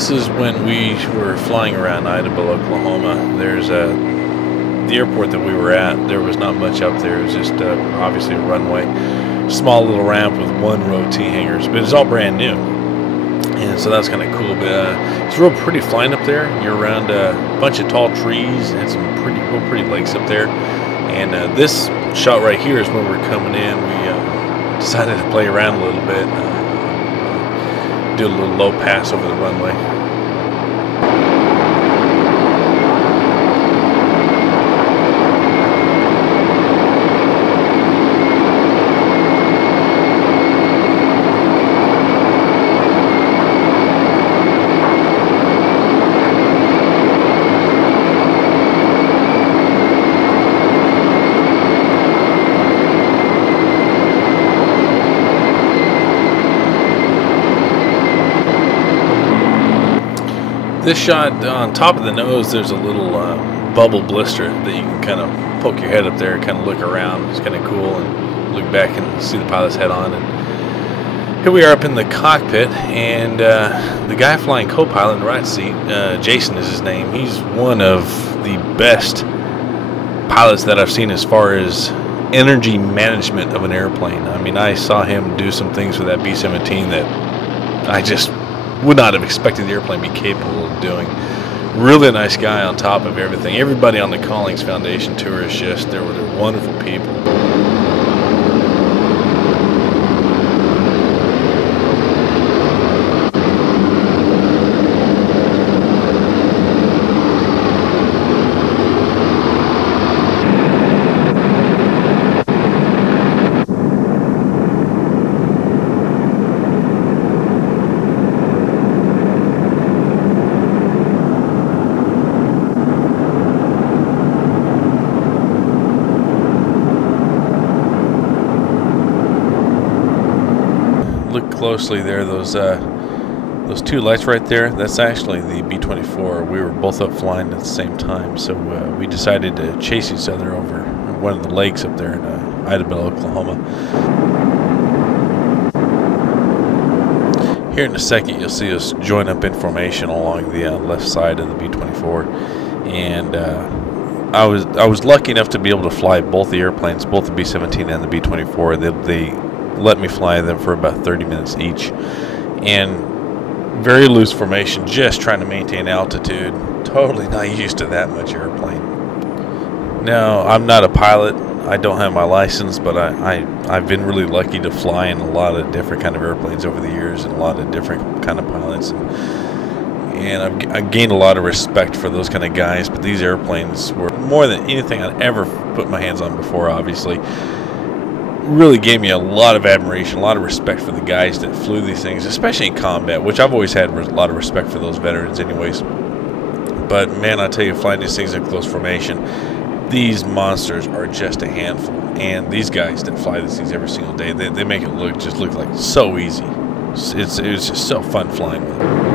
This is when we were flying around Idabelle, Oklahoma. There's the airport that we were at. There was not much up there. It was just obviously a runway, small little ramp with one row of T-hangers, but it's all brand new. And so that's kind of cool. But it's real pretty flying up there. You're around a bunch of tall trees and some real pretty lakes up there. And this shot right here is when we're coming in. We decided to play around a little bit, do a little low pass over the runway. This shot on top of the nose, there's a little bubble blister that you can kind of poke your head up there and kind of look around. It's kind of cool, and look back and see the pilot's head on. And here we are up in the cockpit, and the guy flying co-pilot in the right seat, Jason is his name. He's one of the best pilots that I've seen as far as energy management of an airplane. I mean, I saw him do some things with that B-17 that I just would not have expected the airplane to be capable of doing. Really nice guy on top of everything. Everybody on the Collings Foundation tour is just, they're wonderful people. Look closely there, those two lights right there, that's actually the B-24. We were both up flying at the same time, so we decided to chase each other over one of the lakes up there in Idabelle, Oklahoma. Here in a second you'll see us join up in formation along the left side of the B-24, and I was lucky enough to be able to fly both the airplanes, both the B-17 and the B-24. They let me fly them for about 30 minutes each, and very loose formation, just trying to maintain altitude. Totally not used to that much airplane. Now, I'm not a pilot. I don't have my license, but I've been really lucky to fly in a lot of different kind of airplanes over the years, and a lot of different kind of pilots, and I've gained a lot of respect for those kind of guys. But these airplanes were more than anything I'd ever put my hands on before, obviously. Really gave me a lot of admiration, a lot of respect for the guys that flew these things, especially in combat, which I've always had a lot of respect for those veterans anyways. But man, I tell you, flying these things in close formation, these monsters are just a handful. And these guys that fly these things every single day, they make it look like so easy. It's just so fun flying with them.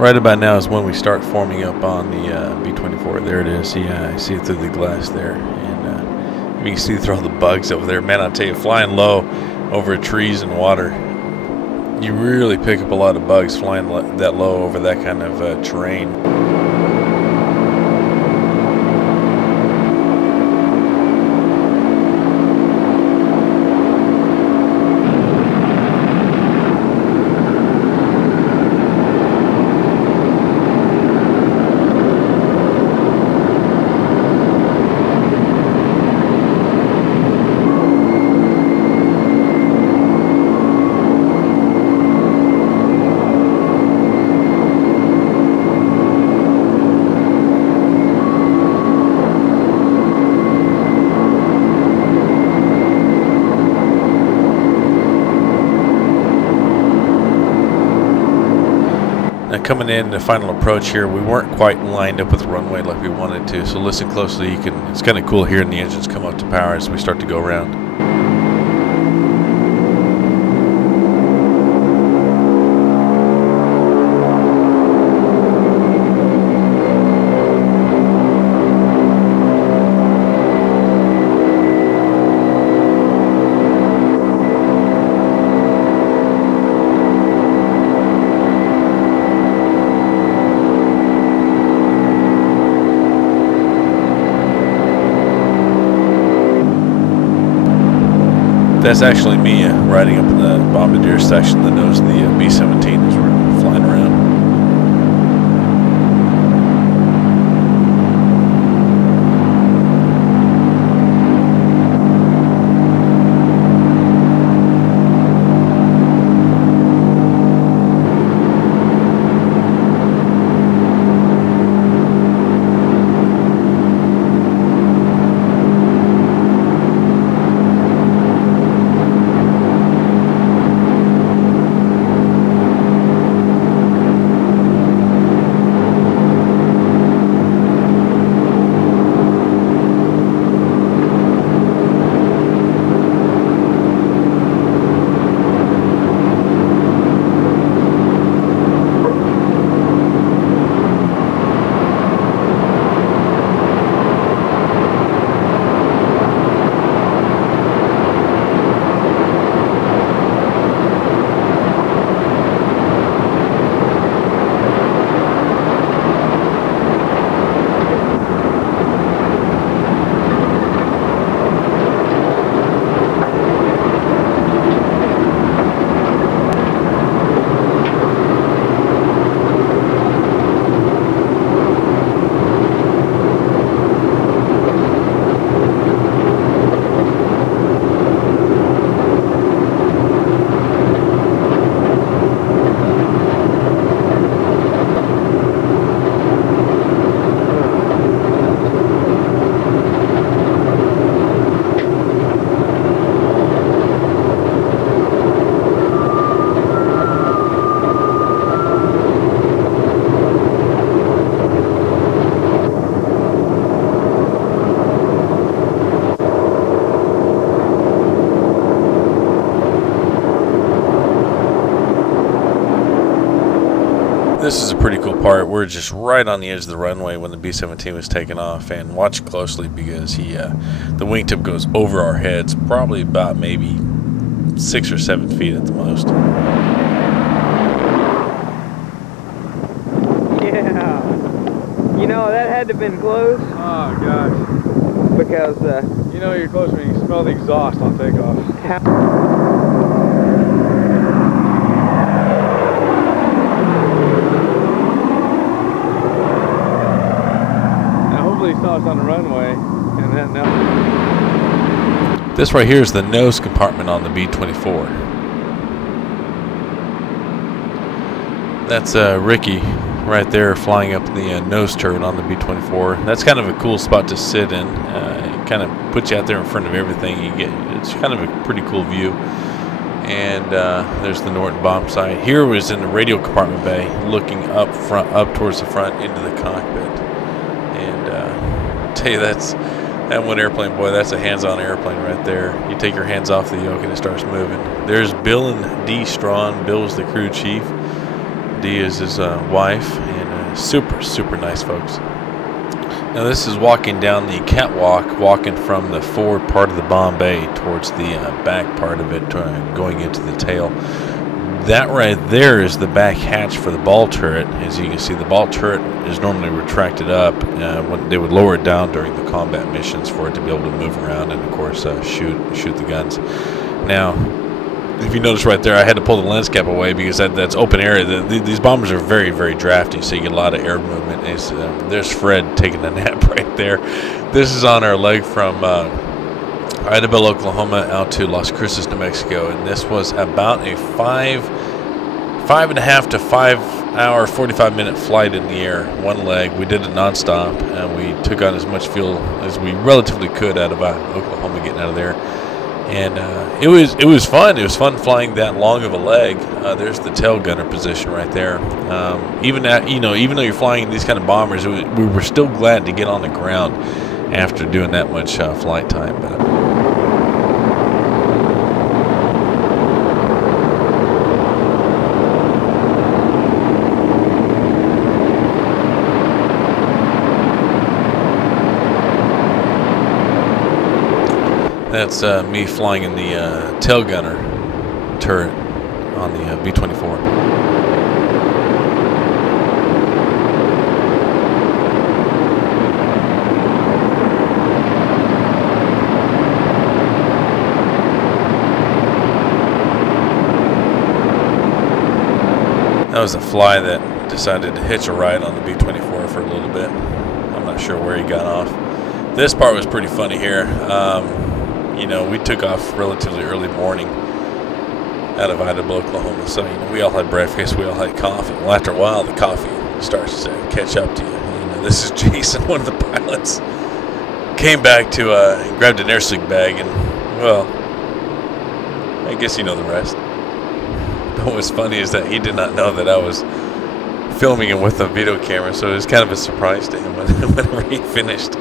Right about now is when we start forming up on the B-24. There it is. Yeah, I see it through the glass there. And you can see through all the bugs over there. Man, I'll tell you, flying low over trees and water, you really pick up a lot of bugs flying that low over that kind of terrain. Now coming in the final approach here, we weren't quite lined up with the runway like we wanted to, so listen closely. It's kind of cool hearing the engines come up to power as we start to go around. That's actually me riding up in the bombardier section, the nose of the B-17 as we're flying around. This is a pretty cool part. We're just right on the edge of the runway when the B-17 was taking off, and watch closely because the wingtip goes over our heads, probably about maybe 6 or 7 feet at the most. Yeah, you know that had to have been close. Oh gosh, because you know you're close when you smell the exhaust on takeoff. He saw us on the runway, and then now. This right here is the nose compartment on the B-24. That's Ricky right there flying up the nose turret on the B-24. That's kind of a cool spot to sit in. It kind of puts you out there in front of everything. It's kind of a pretty cool view. And there's the Norton bomb sight. Here was in the radio compartment bay, looking up towards the front into the cockpit. Tell you that one airplane, boy, that's a hands-on airplane right there. You take your hands off the yoke and it starts moving. There's Bill and Dee Strawn. Bill was the crew chief. Dee is his wife, and super nice folks. Now this is walking down the catwalk, walking from the forward part of the bomb bay towards the back part of it, going into the tail. That right there is the back hatch for the ball turret. As you can see, the ball turret is normally retracted up. When they would lower it down during the combat missions for it to be able to move around and, of course, shoot the guns. Now, if you notice right there, I had to pull the lens cap away because that's open area. These bombers are very drafty, so you get a lot of air movement. There's Fred taking a nap right there. This is on our leg from Idabelle, Oklahoma, out to Las Cruces, New Mexico, and this was about a 5.5 to 5 hour, 45-minute flight in the air, one leg. We did it nonstop, and we took on as much fuel as we relatively could out of Oklahoma, getting out of there. And it was fun. It was fun flying that long of a leg. There's the tail gunner position right there. Even though you're flying these kind of bombers, we were still glad to get on the ground after doing that much flight time. But that's me flying in the tail gunner turret on the B-24. That was a fly that decided to hitch a ride on the B-24 for a little bit. I'm not sure where he got off. This part was pretty funny here. We took off relatively early morning out of Idabelle, Oklahoma. So, we all had breakfast, we all had coffee. Well, after a while, the coffee starts to catch up to you. This is Jason, one of the pilots. Came back to and grabbed an air sleek bag, and, well, I guess you know the rest. But what's funny is that he did not know that I was filming him with a video camera, so it was kind of a surprise to him whenever he finished.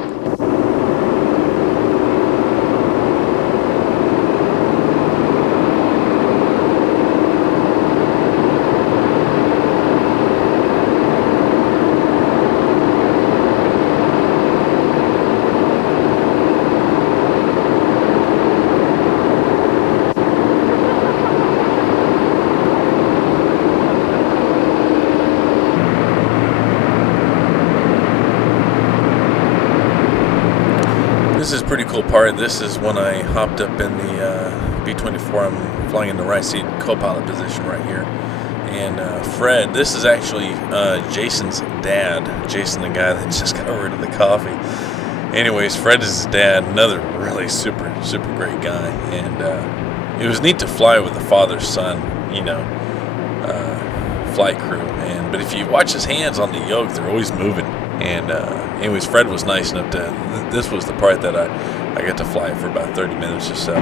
This is a pretty cool part. This is when I hopped up in the B-24. I'm flying in the right seat, co-pilot position right here. And Fred, this is actually Jason's dad. Jason, the guy that just got rid of the coffee. Anyways, Fred is his dad, another really super great guy. And it was neat to fly with the father's son, flight crew. But if you watch his hands on the yoke, they're always moving. And anyways, Fred was nice enough to, this was the part that I got to fly for about 30 minutes or so.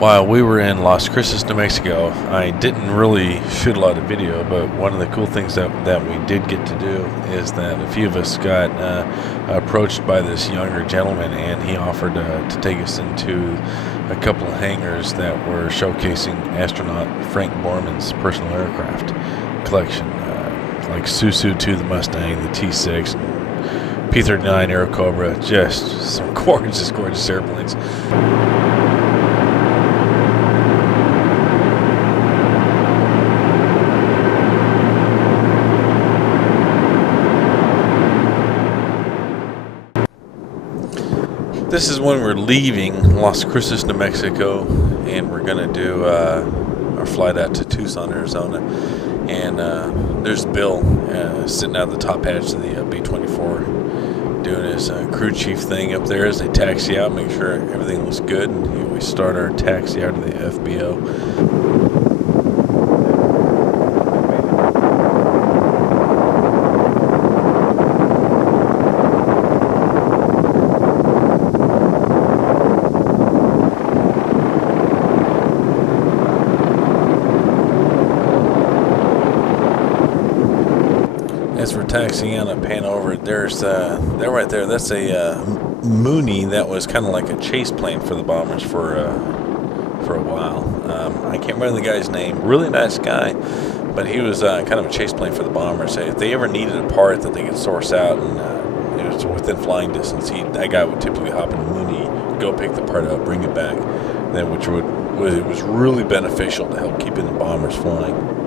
While we were in Las Cruces, New Mexico, I didn't really shoot a lot of video, but one of the cool things that we did get to do is that a few of us got approached by this younger gentleman, and he offered to take us into a couple of hangars that were showcasing astronaut Frank Borman's personal aircraft collection, like Su-2, the Mustang, the T-6, P-39 Airacobra, just some gorgeous airplanes. This is when we're leaving Las Cruces, New Mexico, and we're gonna do our flight out to Tucson, Arizona. And there's Bill sitting out the top hatch of the B-24, doing his crew chief thing up there as they taxi out, make sure everything looks good. And we start our taxi out of the FBO. As we're taxiing out, I pan over. There's that right there. That's a Mooney that was kind of like a chase plane for the bombers for a while. I can't remember the guy's name. Really nice guy, but he was kind of a chase plane for the bombers. If they ever needed a part that they could source out and it was within flying distance, that guy would typically hop in a Mooney, go pick the part up, bring it back. Then which was really beneficial to help keeping the bombers flying.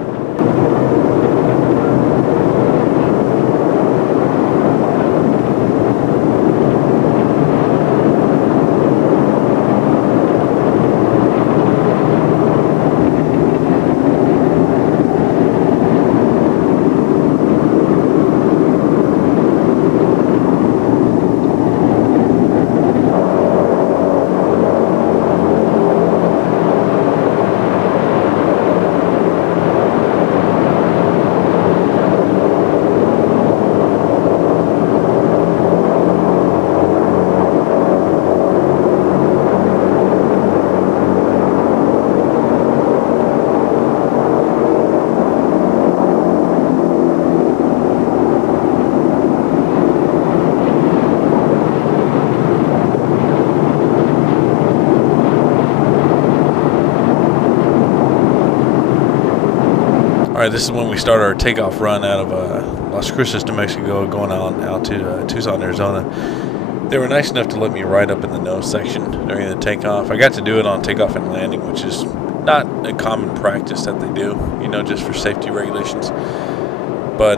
Alright, this is when we start our takeoff run out of Las Cruces, New Mexico, going out to Tucson, Arizona. They were nice enough to let me ride up in the nose section during the takeoff. I got to do it on takeoff and landing, which is not a common practice that they do, you know, just for safety regulations. But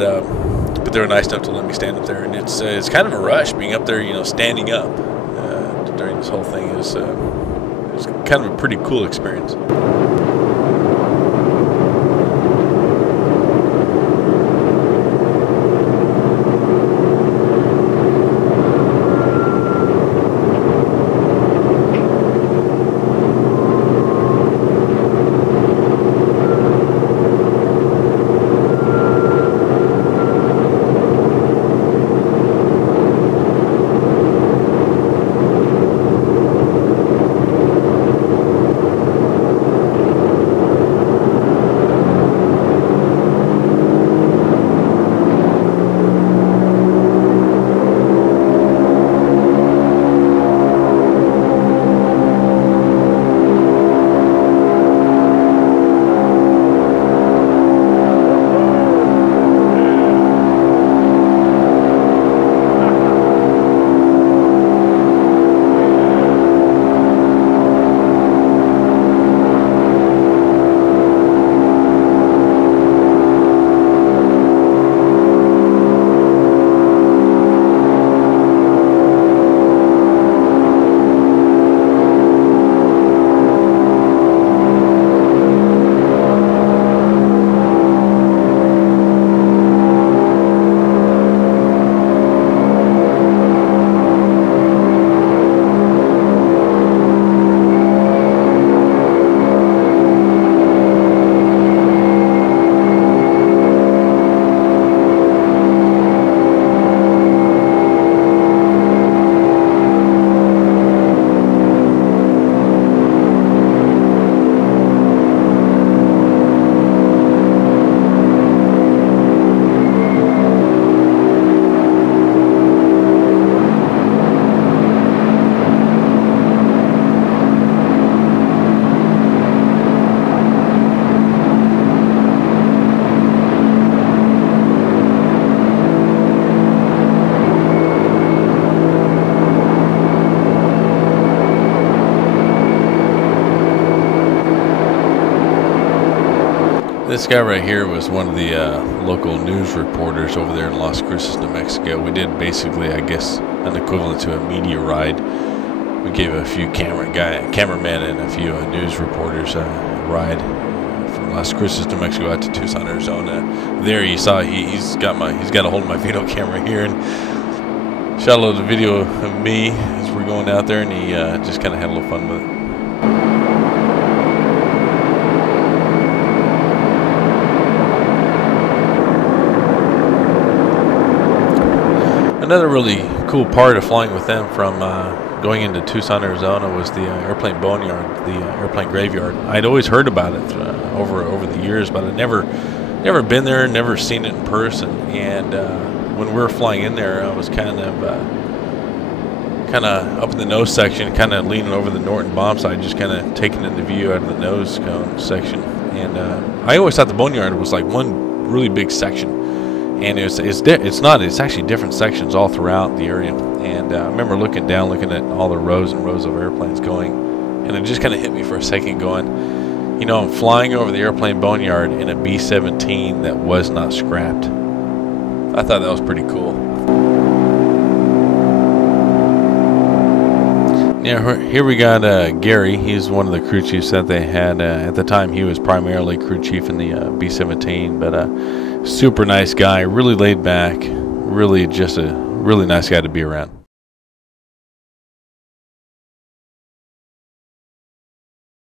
they were nice enough to let me stand up there, and it's kind of a rush being up there, you know, standing up during this whole thing. It's kind of a pretty cool experience. This guy right here was one of the local news reporters over there in Las Cruces, New Mexico. We did basically, I guess, an equivalent to a media ride we gave a few cameramen and a few news reporters a ride from Las Cruces, New Mexico, out to Tucson, Arizona. There you saw he's got a hold of my video camera here and shot a little video of me as we're going out there, and he just kind of had a little fun with it. Another really cool part of flying with them from going into Tucson, Arizona was the airplane boneyard, the airplane graveyard. I'd always heard about it over the years, but I'd never been there, never seen it in person. And when we were flying in there, I was kind of up in the nose section, kind of leaning over the Norton bomb sight, just kind of taking in the view out of the nose cone section. And I always thought the boneyard was like one really big section. And it's not. It's actually different sections all throughout the area. And I remember looking at all the rows and rows of airplanes going, and it just kind of hit me for a second, going, you know, I'm flying over the airplane boneyard in a B-17 that was not scrapped. I thought that was pretty cool. Yeah, here we got Gary. He's one of the crew chiefs that they had. At the time, he was primarily crew chief in the B-17, but super nice guy, really laid back, really just a really nice guy to be around.